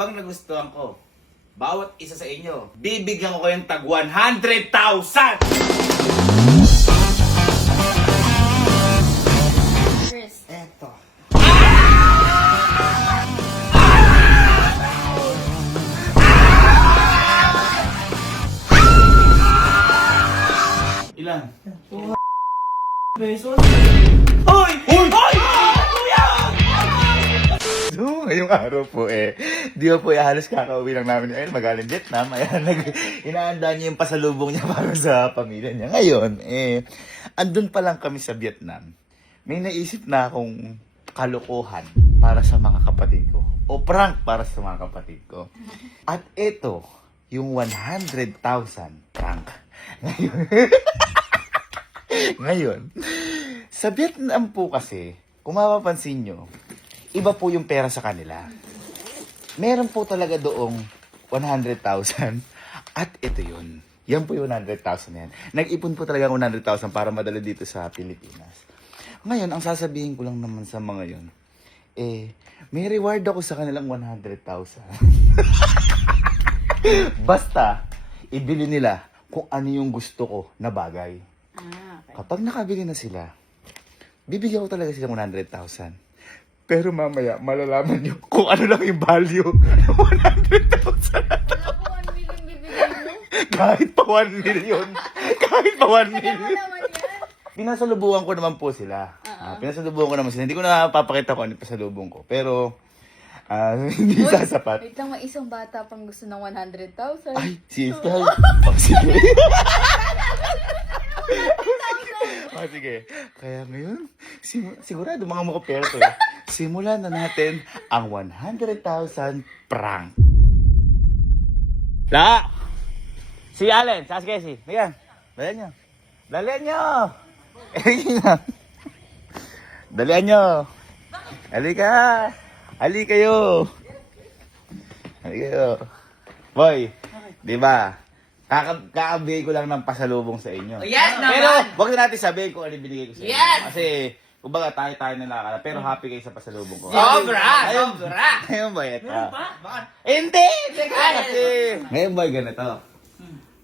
Kapag nagustuhan ko, bawat isa sa inyo, bibigyan ko kayong tag 100,000! Chris. Eto. Ilan? Pesos? Hoy! Hoy! Hoy! Kuya! So, ngayong araw po di ba po halos kakauwi lang namin. Ayun, magaling Vietnam. Ayan, inaanda niya yung pasalubong niya para sa pamilya niya. Ngayon, andun pa lang kami sa Vietnam. May naisip na akong kalokohan para sa mga kapatid ko. O prank para sa mga kapatid ko. At ito, yung 100,000 prank. Ngayon, sa Vietnam po kasi, kung mapapansin nyo, iba po yung pera sa kanila. Meron po talaga doong 100,000 at ito yun. Yan po yung 100,000 yan. Nag-ipon po talaga ng 100,000 para madala dito sa Pilipinas. Ngayon, ang sasabihin ko lang naman sa mga yun, may reward ako sa kanilang 100,000. Basta, ibili nila kung ano yung gusto ko na bagay. Okay. Kapag nakabili na sila, bibigyan ko talaga silang 100,000. Pero mamaya, malalaman nyo kung ano lang yung value ng 100,000 na to. Wala po 1 million bibigay mo. Kahit pa 1 million. Kahit pa 1 Kaya mo million. naman yan. Pinasalubungan ko naman po sila. Pinasalubungan ko naman sila. Hindi ko na papakita ko ano yung pasalubong ko. Pero, hindi Uy, sasapat. Wait lang, may isang bata pang gusto ng 100,000. Ay, si Sky. Oh, sige. Oh, sige. Kaya ngayon, sigurado mga mukha pera to. Simulan na natin ang 100,000 prank. La! Si Allen, sa Casey. Ayan. Dalian nyo. Dalian nyo! Dalian nyo. Halika. Halika kayo. Halika kayo. Boy, di ba? Kakabigay ko lang ng pasalubong sa inyo. Yes naman! Pero, wag na natin sabihin kung ano yung binigay ko sa inyo. Yes! Kasi, kumbaga tayo na nakakala. Pero happy kayo sa pasalubong ko. Sobra! Ngayon, Sobra! ngayon ba ito? Bakit? Hindi! Teka kasi. Ngayon ba ganito?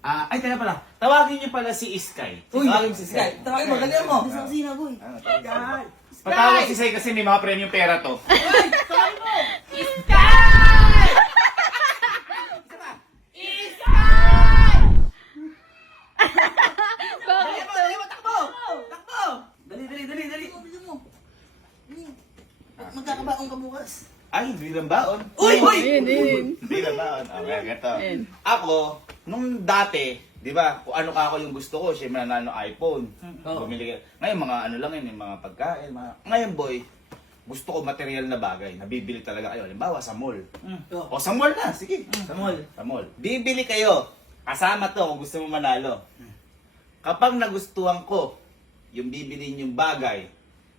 Ay, teka pala. Tawagin niyo pala si Sky. Tawagin si Sky. Tawagin mo, galing mo! Sa kusina, boy. Patawag si Sky kasi may mga premium pera to. Bakit to? Takbo! Takbo! Dali! Bilisan mo. Magkakabaong ka bukas. Ay, hindi lang baon. Uy! Hindi lang baon. Okay, ganito. Ako, nung dati, di ba, kung ano ka ako yung gusto ko, siya mananalo iPhone. Bumili ka. Ngayon, mga ano lang yun, yung mga pagkain. Ngayon, boy, gusto ko material na bagay. Nabibili talaga kayo. Halimbawa, sa mall. O, sa mall na. Sige. Sa mall. Sa mall. Bibili kayo. Kasama to kung gusto mo manalo. Kapag nagustuhan ko yung bibilin yung bagay,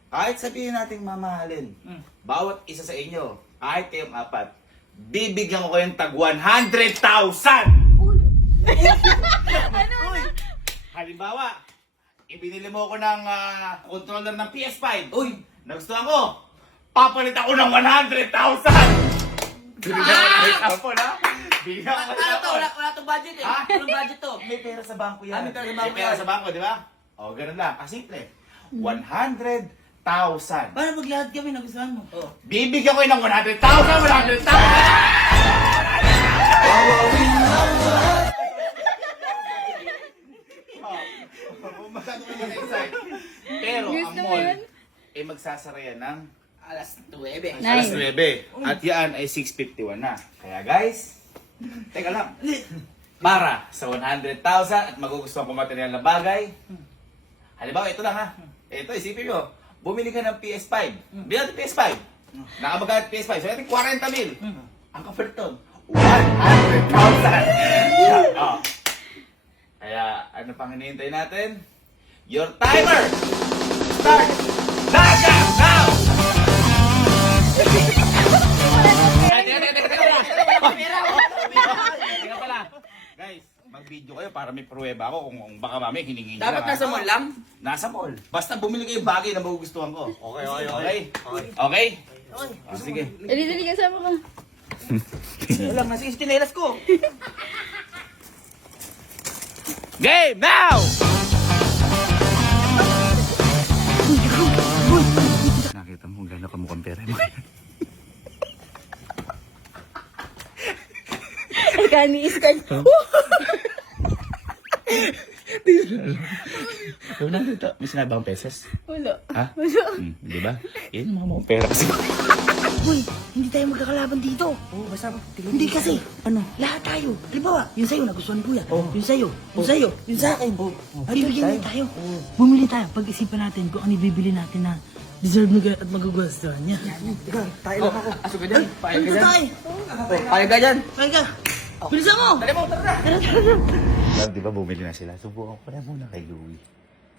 kahit sabihin natin mamahalin, bawat isa sa inyo, kahit kayong apat, bibigyan ko kayong tag 100,000! Halimbawa, ibinili mo ako ng controller ng PS5. Uy! Nagustuhan ko, papalit ako ng 100,000! Bigyan ko ng example, ha? Bigyan ko ng Ano to? example. Wala to budget eh. Ha? Anong budget to? May pera sa bangko yan. May pera sa bangko May pera yan. sa bangko, di ba? O, ganun lang. Kasimple. 100,000. Paano pag lahat kami nagustuhan mo? Oh. Bibigyan ko yun ng 100,000! 100,000! Masyado ko yung excite. Pero ang Gusto mo mall, yun? magsasara yan ng Alas 9. alas 9. At yan ay 6:51 na. Kaya guys, teka lang. Para sa 100,000 at magugustuhan ko material na bagay, halimbawa ito lang ha. Ito, isipin mo, bumili ka ng PS5. Bili natin PS5. Nakamagamit PS5. So, natin 40 mil. Ang kaperton, 100,000. Oh. Kaya, ano pang hinihintay natin? Your timer start now! Ay, teka pala. Guys, mag-video kayo para may pruweba ako kung baka mami hiningi nyo Dapat lang, nasa ha? mall lang? Nasa mall. Basta bumili kayo bagay na magugustuhan ko. Okay? Okay? Okay? Okay? Oh, sige. Dali, kasama ka. Wala lang, nasa yung stinelas ko. Game now! Nakita mo kung gano'n kamukhang pera mo. Kaniis ka. May sinabi akong pesos? Wala. Ha? Wala. Di ba? Yan yung mga mukhang pera kasi. Uy, hindi tayo magkakalaban dito. Oo, basta hindi kasi. Ano? Lahat tayo. Halimbawa, yung sa'yo nagustuhan ko yan. Yung sa'yo, yung sa'yo, yung sa akin. Ay, bigyan tayo. Bumili tayo. Pag-isipan natin kung ano ibibili natin na deserve mo at magugustuhan niya. Ikaw, tayo lang ako. Aso ka dyan. Payag ka dyan. Payag ka dyan. Payag ka. Bilisan mo! Dali mo, tara na. Love, di ba bumili na sila? Subukan ko na muna kay Louie.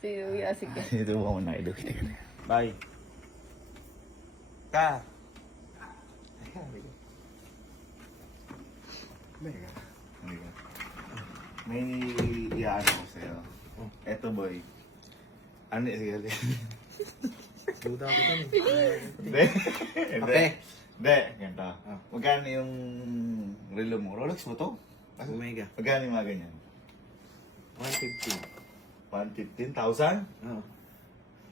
Si Uy, sige. Subukan ko na kay Louie. Teka na. Bye. Ka. May iyaano ko sa'yo. Eto boy. Ano sige? Duda ako dyan. Hindi. Okay. Hindi. Ganito. Magkano yung relo mo? Rolex mo to? Omega. Magkano yung mga ganyan? 150. 115,000? Oo.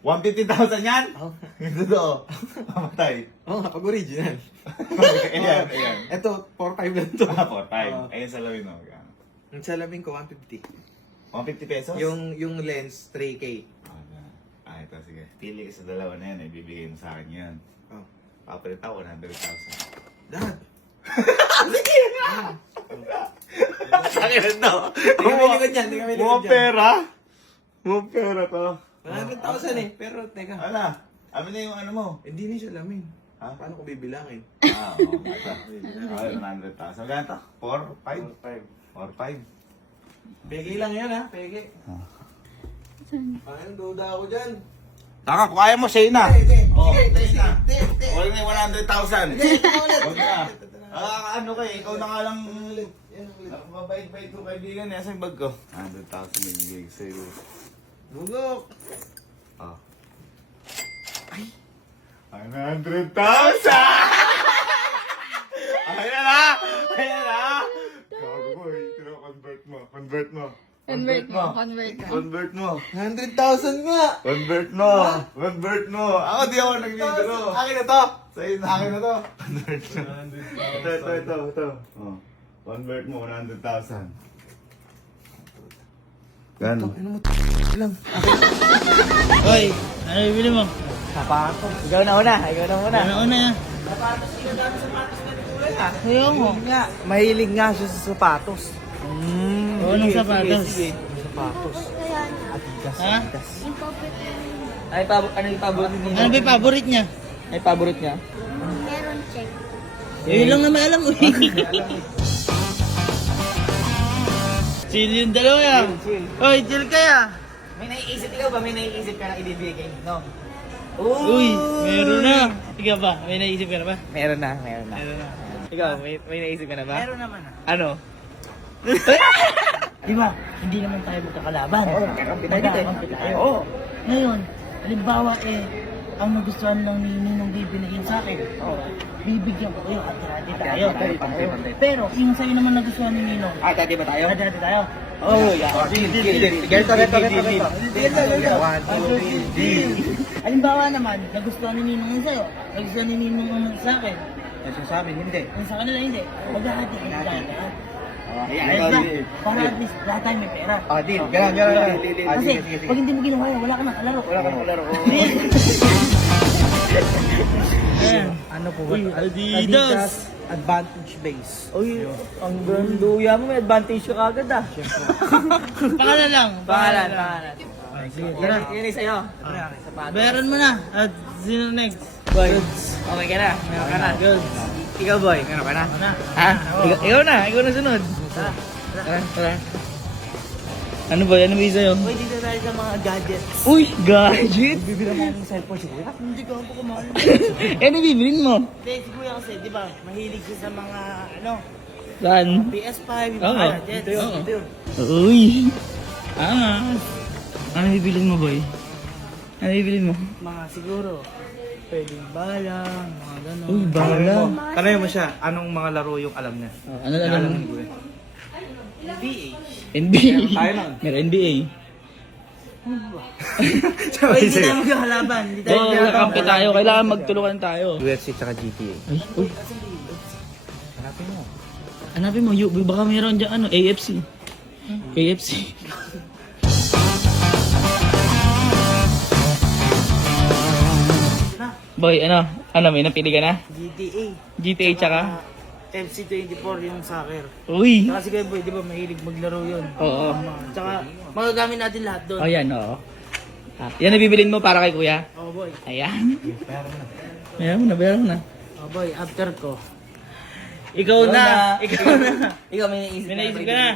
115,000 yan? Oo. Ito to. Mamatay. Oo nga, pag original. Ayan, ayan. Ito, 4-5 lang to. 4-5. Ayun sa lawin mo. Magkano? Ang salamin ko, 150. 150 pesos? Yung lens, 3K. Ito, sige. Pili ka sa dalawa na yan, ibibigay mo sa akin yan. Oh. Papalit ako, 100,000. Dad! Akin na to. Hindi kami likod yan, hindi kami likod Mga yan. pera. Mga pera to. 100,000 eh, pero teka. Ano? Amin na yung ano mo. Hindi na siya salamin. Ha? Paano ko bibilangin? Oo. Ito. Okay, 100,000. Magkano to? 4, 5? 4, 5. Peke lang yan ha, peke. Parang duda ako dyan. Taka, kung kaya mo, sa'yo na. Oo, sa'yo na. Huwag na yung 100,000. Huwag na. Ano kayo, ikaw na nga lang. Mabait-bait ko kaibigan. Nasa yung bag ko. 100,000 yung bigay sa'yo. Bugok! Oh. Ay! 100,000! Ayan na! Ayan na! Gago mo, convert mo. Convert mo. Convert mo. Convert mo. Convert mo. 100,000 nga! Convert mo. Convert mo. Ako di ako nagbibiro. Akin na to! Sa'yo na. Akin na to. Convert mo. Ito. Oh. Convert mo, 100,000. Gano? Ano mo lang? Hoy, ano bibili mo? Sapatos. Ikaw na una. Ikaw na una. Ano una yan? Sapatos, yun dami sapatos na ni Kuya ha. Ayaw mo. Mahilig nga siya sa sapatos. Oo, ng sapatos. Sige. Sapatos. Ha? Ano yung paborito mo? Ano ba yung favorite niya? Ay, paborito niya? Meron check. Yun lang naman alam ko. Chill yung dalawa yan. Chill. Hoy, chill kaya. May naiisip ikaw ba? May naiisip ka na ibibigay? No? Uy, meron na. Ikaw ba? May naisip ka na ba? Meron na. Meron na. Ikaw, may naisip ka na ba? Meron naman. Ano? Di ba? Hindi naman tayo magkakalaban. Oo, magkakampi tayo. Oo. Ngayon, halimbawa ang nagustuhan lang ni Ninong bibilihin sa akin. Bibigyan ko kayo, hati-hati tayo. Pero, yung sa'yo naman nagustuhan ni Ninong, Dati ba tayo? hati-hati tayo. Oh, yeah. Ganito. Halimbawa naman, nagustuhan ni Ninong yung sa'yo, nagustuhan ni Ninong yung sa akin. Kasi sa amin, hindi. Yung sa kanila, hindi. Maghahati-hati tayo. Ayan, Para at least lahat tayo may pera. deal. Ganun. Kasi, pag hindi mo ginawa yan, wala ka nang kalaro. Wala ka nang kalaro. Ano po ba? Adidas. Advantage base. Uy, ang granduya mo, may advantage ka agad ah. Pangalan lang. Pangalan. Sige, Yan, tara. yan sa'yo. Bayaran mo na. At sino next? Boy. Okay ka na? Meron ka na? Good. Ikaw boy, meron ka na? Ano? Ha? Ikaw na sunod. Tara. Ano ba? Ano ba yung sa'yo? Uy, dito tayo sa mga gadgets. Uy, gadget! Bibili mo ng cellphone si Kuya? Hindi ko ako kumahal. Ano bibilin mo? Hindi, si Kuya kasi, di ba, mahilig siya sa mga, Saan? PS5, yung Oo. mga gadgets. Oo. Ito yun. Uy! Angas! Ano bibilin mo, boy? Ano bibili mo? Mga siguro, pwedeng balang, mga gano'n. Uy, bala. Tanongin mo siya, anong mga laro yung alam niya? Ano alam mo? NBA. NBA. Tayo nun. Meron NBA. Uy, hindi tayo magkakalaban. Hindi tayo Oo, kakampi tayo. Kailangan magtulungan tayo. UFC tsaka GTA. Ay, uy. Hanapin mo, baka meron dyan, AFC. AFC. Boy, may napili ka na? GTA. GTA tsaka? FC24 yung soccer. Uy! Tsaka si Kuya Boy, di ba mahilig maglaro yun? Oo. Tsaka magagamit natin lahat doon. Oh, yan, oo. Yan ang bibilin mo para kay kuya? Oh boy. Ayan. Meron na. Oh boy, after ko. Ikaw na. Ikaw may naisip May naisip ka na.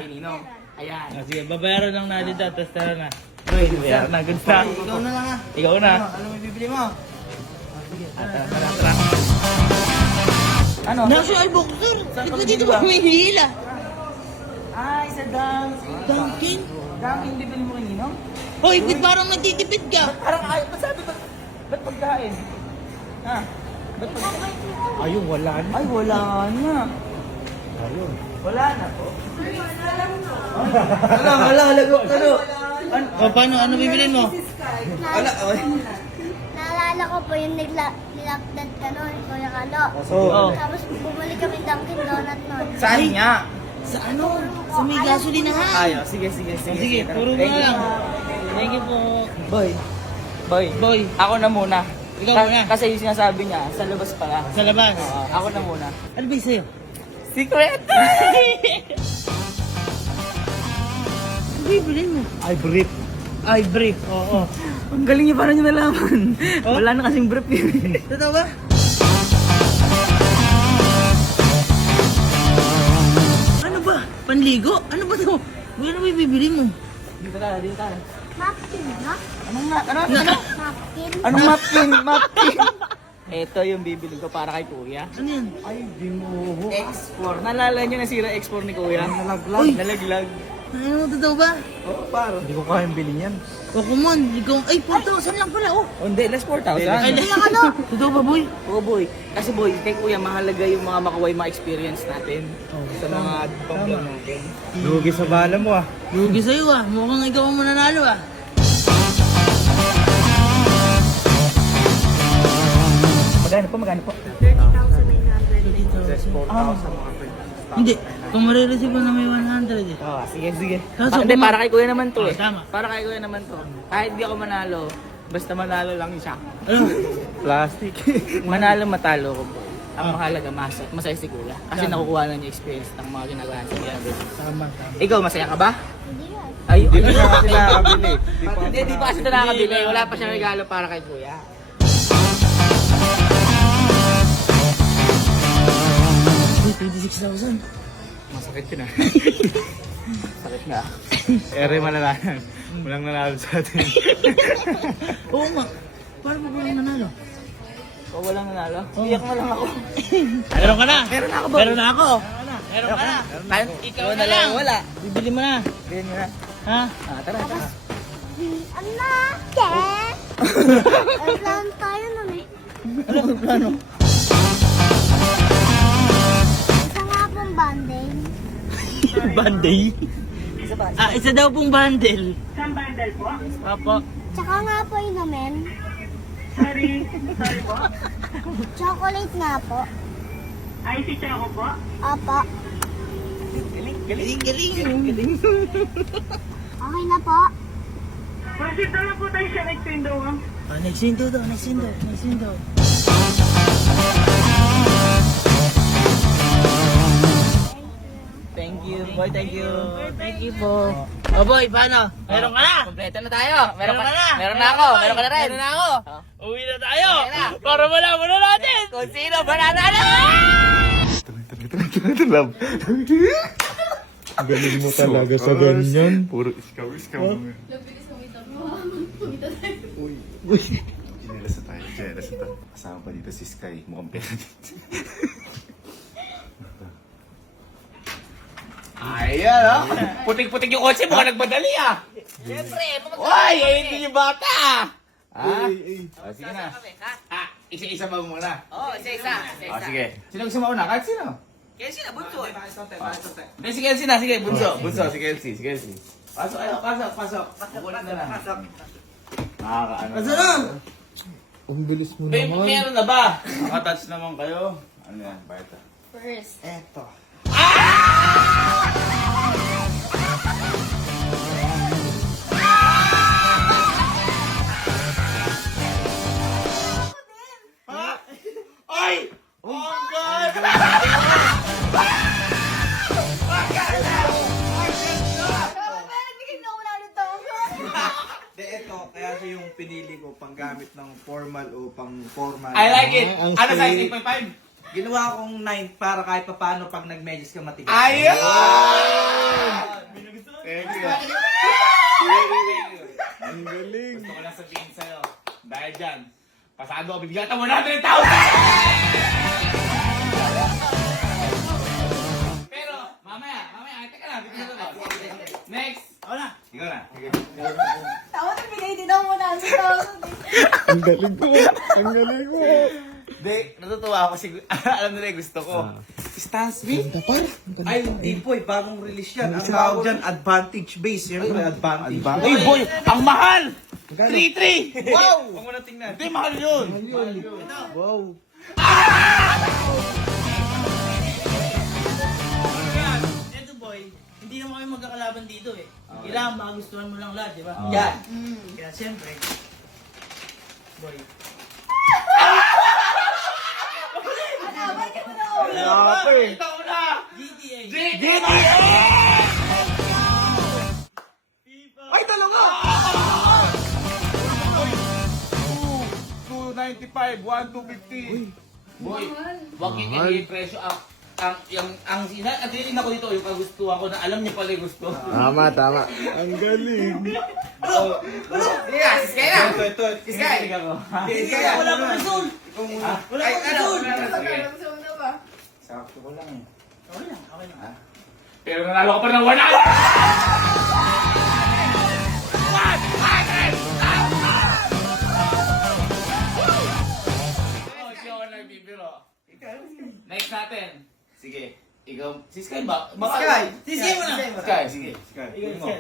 Ayan. Sige, babayaran lang natin ito. Tapos tara na. Boy, Bayaran na, good stuff. ikaw na lang ah. Ikaw na. Ano may bibili mo? Tara. Ano? National boxer. Di ba dito ba humihila? Ay, sa Dunkin. Dunkin? Dunkin, bibili mo kanino? Hoy, ba't parang nagtitipid ka? Parang ayaw pa sabi ko. Ba't pagkain? Ha? Ba't pagkain? Ayun, wala na. Ay, wala na. Ayun. Wala na po. O, paano? Ano bibilin mo? Naalala ko po yung nilakdad ka noon, Kuya Kalo. Oo. Tapos bumalik kami Dunkin Donut noon. Saan nga? Sa ano? Sa may gasolinahan. Ayaw, sige. Sige, puro mo Thank you. lang. Thank you po. Boy, ako na muna. Ikaw muna. Kasi yung sinasabi niya, sa labas pa nga. Sa labas. Ako na muna. Ano ba yung sa'yo? Secret! Ano bibilin mo? Ay, brief. Ay, brief. Oo. Ang galing niya, paano niyo nalaman? Wala na kasing brief yun. Totoo ba? Ano ba? Panligo? Ano ba to? Ano ba bibili mo? Dito tayo. Napkin, ha? Ano? Napkin. Anong mapkin? Ito yung bibili ko para kay kuya. Ano yan? X4. Nalala niyo nasira X4 ni kuya? Uy! Nalaglag. Ano, totoo ba? Oo, paro. Hindi ko kayang bilhin yan. O, come on. Ikaw, ay, 4,000 lang pala, oh. Oh, hindi, less 4,000. Ay, ano? Totoo ba, boy? Oo, boy. Kasi boy, kay kuya, mahalaga yung mga makaway mga experience natin sa mga pang-vlog natin. Lugi sa bala mo ah. Lugi sa'yo, ah. Mukhang ikaw ang mananalo, ah. Magkano po? 30,900. Hindi. Kung marireceive mo na may 100, eh. Oh, sige. Kaso Hindi, kung- para kay kuya naman to Oh, eh. tama. Para kay kuya naman to. Kahit di ako manalo, basta manalo lang siya. Ano? Plastic. Manalo, matalo ko po. Ang mahalaga, masaya si kuya. Kasi nakukuha na niya experience ng mga ginagawa niya. Tama. Ikaw, masaya ka ba? Hindi yan. Ay, Hindi pa siya kasi nakakabili. Hindi pa kasi ito nakakabili. Wala pa siyang regalo para kay kuya. Uy, 26,000. Masakit yun ah. Sakit na. Ere malalaman. Walang nanalo sa atin. Oo nga. Paano mo kung nanalo? O walang nanalo? Iyak na lang ako. Meron ka na. Meron na ako ba? Meron na ako. Meron ka na. Ikaw na lang. Wala. Bibili mo na. Bilhin mo na. Ha? Tara. Ano? Ke? Ay, plan tayo nun eh. Ano ang plano? Isa nga pong banding. Banday? Isa daw pong bundle. Saan bundle po? Apo. Tsaka nga po inumin. Sorry po. Chocolate nga po. Icy choco po. Apa. Galing. Okay na po. Proceed na lang po tayo sa next window. Next window daw. Thank you, boy. Thank you. Thank you po. Oh boy, paano? Meron ka na? Kompleto na tayo. Meron ka na? Meron na ako. Meron ka na rin. Meron na ako. Uwi na tayo. Okay na. Para malaman na natin. Kung sino ba nanalo? Love. Galing mo talaga sa ganyan. Puro iskaw mo. Uy. Chinelas na tayo. Kasama pa dito si Sky. Mukhang pera dito. Ayan ah. Putik-putik yung kotse, mukhang nagmadali ah. Siyempre, Uy, hindi yung bata. Ha? O, sige na. Isa-isa ba muna? Oo, isa-isa. O, sige. Sino gusto mauna? Kahit sino. Kaya sila, bunso. Hindi, si Kelsey na. Sige, bunso. Bunso, si Kelsey. Si Kelsey. Pasok, pasok. Ulan na lang. Nakakaano. Asa na? Ang bilis mo Babe, naman. meron na ba? Nakatouch naman kayo. Ano yan? Barta. First. Eto. Ay! Oh, God! De, eto, kaya siya yung pinili ko pang gamit ng formal o pang formal. I like it. Ang Ano size? sweet. 8.5? Ginawa kong 9 para kahit pa paano pag nag-medyas ka matigas. Ayun! Thank you. Ang galing. Gusto ko lang sabihin sa'yo. Dahil dyan, pasado ako bibigyan ka 100,000! Pero, mamaya, teka lang, bibigyan ko ba? Next! Ako na. Ikaw na. Ang galing mo. Ang galing mo. Hindi, natutuwa ako kasi alam nila yung gusto ko. Stan Smith? Ay, hindi po eh. Bagong release yan. Ang tawag dyan, advantage base. Siyempre, advantage. Ay boy, ang mahal! 3-3! Wow! Huwag mo na tingnan. Hindi, mahal yun! Wow. Eto boy, hindi naman kami magkakalaban dito eh. Kailangan magustuhan mo lang lahat, di ba? Yan. Kaya siyempre, boy. Ito na! GTA. Ay, dalawa! 295, 1,250. Boy, wag yung kaya presyo ang sinatinin ako dito yung kagustuhan ko na alam niyo pala yung gusto. Tama, tama. Ang galing. Yes, kaya na! Ito. Kiskay! Kaya wala pa result. Wala pa result. Sakto ko lang eh. Okay lang. Pero nanalo ka pa ng 100! Next natin. Sige. Ikaw, si Sky ba? Sky! Sisay mo na. Sky, sige.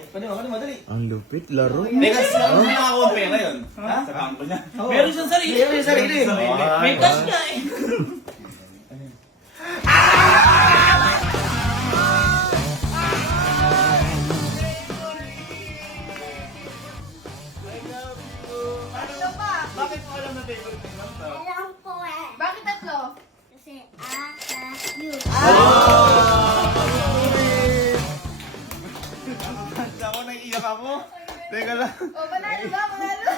Pwede mo, madali. Ang lupit, laro. Teka, sino nakakuha ang pera yun? Ha? Sa bangko niya. Meron siyang sarili. Meron yung sarili. May cash nga eh. Alam ko eh. Bakit tatlo? Kasi you. Ako naiiyak ako. Teka lang. O, panalo ba? Panalo?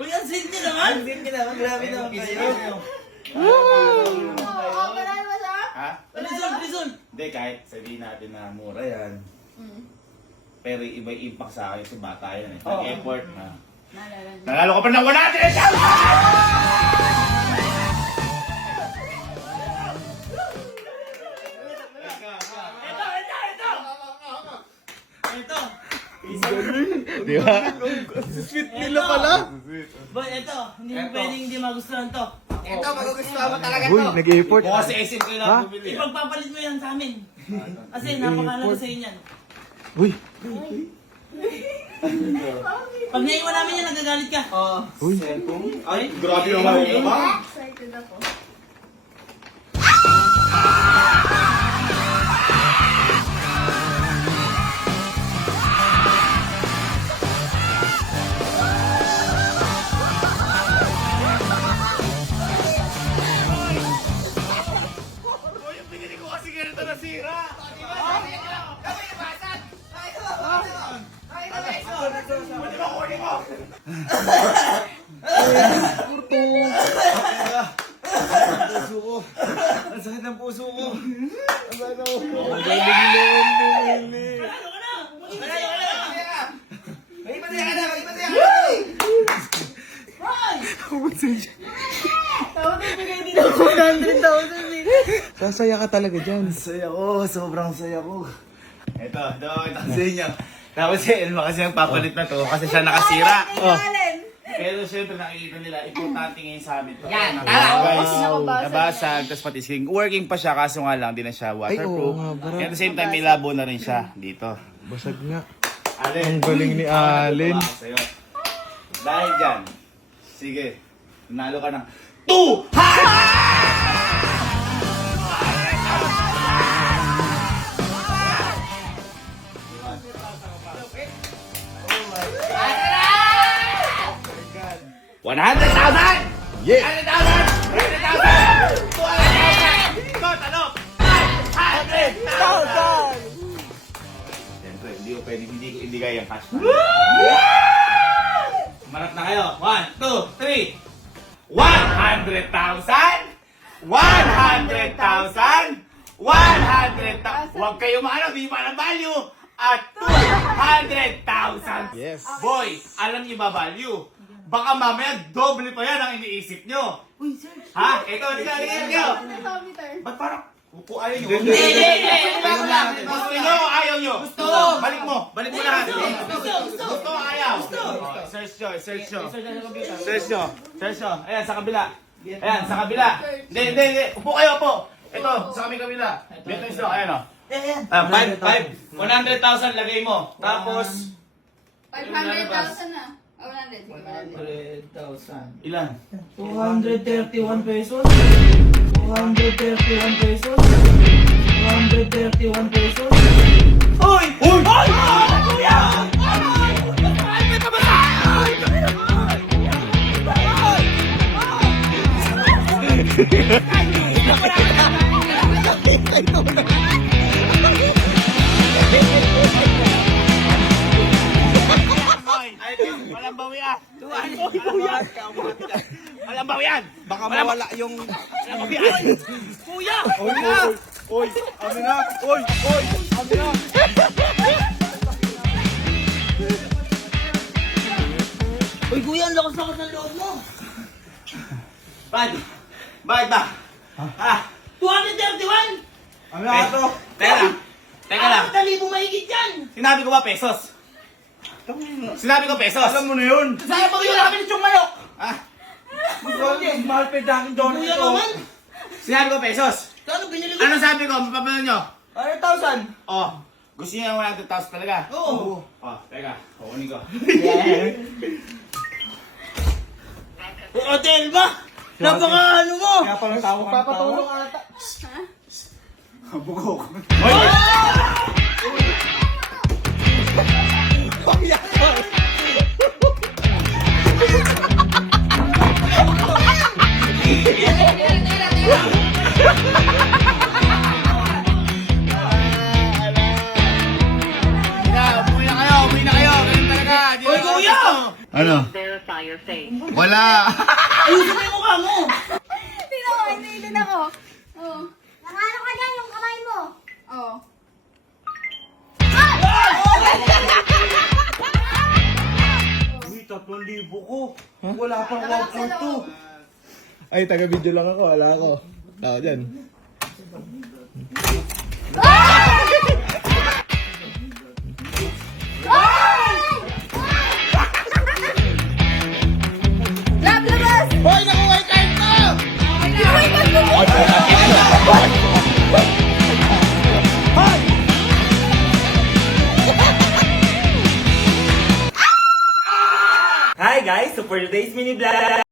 Uy, ang sweet niya naman. Grabe naman kayo. O, panalo ba siya? Ha? Result. Hindi, kahit sabihin natin na mura yan. Pero iba yung impact sa akin sa bata yan eh. Ang effort na. Nanalo ka pa ng 100! Ito. Di ba? Sweet nila pala. Boy, ito. Hindi mo pwedeng hindi magustuhan to. Ito, magugustuhan mo talaga Uy, nag-effort. Bukas sa SM ko lang bumili. Ipagpapalit mo yan sa amin. Kasi napakalaga sa inyo yan. Uy. Pag naiwan namin yan, nagagalit ka. Uy. Ay, Grabe naman ito ba? Excited ako. Pinili ko kasi ganito nasira. Pwede ba kunin mo? puso ko. Ang sakit ng puso ko. Ang galing naman bumili. Sasaya ka talaga dyan. Saya ko. Sobrang saya ko. Ito sa inyo. Tapos si Elma kasi ang papalit na to kasi siya nakasira. Alin? Pero syempre nakikita nila, importante ngayon sa amin. Yan, Guys, Nababasag. nabasag, tapos pati screen. Working pa siya, kaso nga lang, di na siya waterproof. Ay, oo nga, And at the same time, may labo na rin siya dito. Basag nga. Alin? Ang galing ni Alin. Sa'yo. Dahil dyan, sige, nalo ka ng 200! $100,000! Yeah! 100,000! 100,000! 200,000! Ito, talok! 100,000! Siyempre, hindi ko pwede, hindi kaya yung cash. Marap na kayo. 1, 2, 3. 100,000! 100,000! 100,000! Huwag kayo maano, di ba ng value? At 200,000! Yes. Boy, alam niyo ba value? Baka mamaya doble pa yan ang iniisip nyo. Uy, sir. Ha? Ito, nyo. Kilometer. Ba't parang kung ayaw nyo? Hindi. Gusto nyo o ayaw nyo? Gusto! Balik mo lahat. Gusto o ayaw? Oh, search nyo. Search nyo. Ayan, sa kabila. Hindi. Upo kayo, upo. Ito, sa kabila. Dito yung stock, ayan o. Ayan. 100,000 lagay mo. Tapos, 500,000 na. 100. 100,000. ilan? 231 pesos. 231 pesos. 231 pesos. Uy! Walang bawian! Walang bawian! Baka mawala yung... Walang bawian! Kuya! Oy! Amin na! Oy! Amin na! Uy, kuya, ang lakas-lakas ng loob mo. Bakit ba? Ha? 231! Amin na ito! Teka lang. 1,000 mahigit yan! Sinabi ko ba pesos? Sinabi ko pesos. Alam mo na yun! Saan pa kayo nakapin yung mayok? Ah, Mahal pa yung daking donut Kuya ito. naman! sinabi ko pesos. Kano binili ko? Ano sabi ko? Mapapanood nyo? 100,000! Oh, gusto niyo yung 100,000 talaga? Oo. Oh, teka. Kukunin ko. Hotel ba? Napaka ano mo? Kaya pala tawag ang tao. ata. Bugok. Hoy! Umuwi na kayo. Ganun talaga. Hoy, kuya! Ano? Verify your face. Wala! Ayusin mo yung mukha mo! Tingnan ko, inailin ako. Oo. Nakano ka dyan yung kamay mo? Oo. Uy, 3,000 ko. Wala pang Nakalak sa 1,2. loob. Ay, taga-video lang ako. Wala ako. Tao dyan. Labas! Hoy, nakuha yung card mo! Hi guys! So for today's mini vlog,